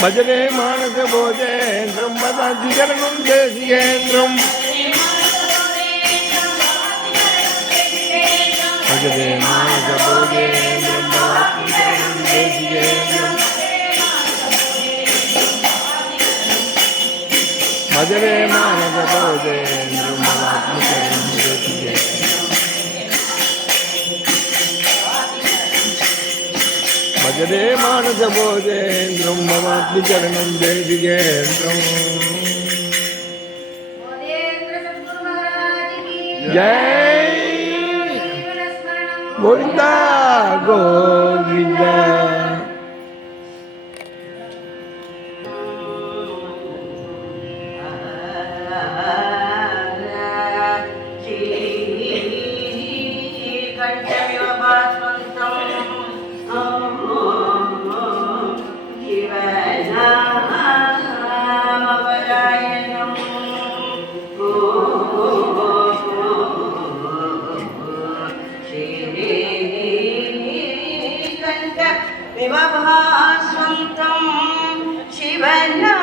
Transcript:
భజనే మానస భోజేంద్రం మదాధికరణం దేశికేంద్రం భజనే మానస భోజేంద్రం మదాధికరణం దేశికేంద్రం భజనే మానస భోజేంద్రం మదాధికరణం దేశికేంద్రం భజనే మానస భోజేంద్రం మమాత్మిచరణం దేశికేంద్రం జై గోవింద గోవింద विवभास्वन्तं शिवना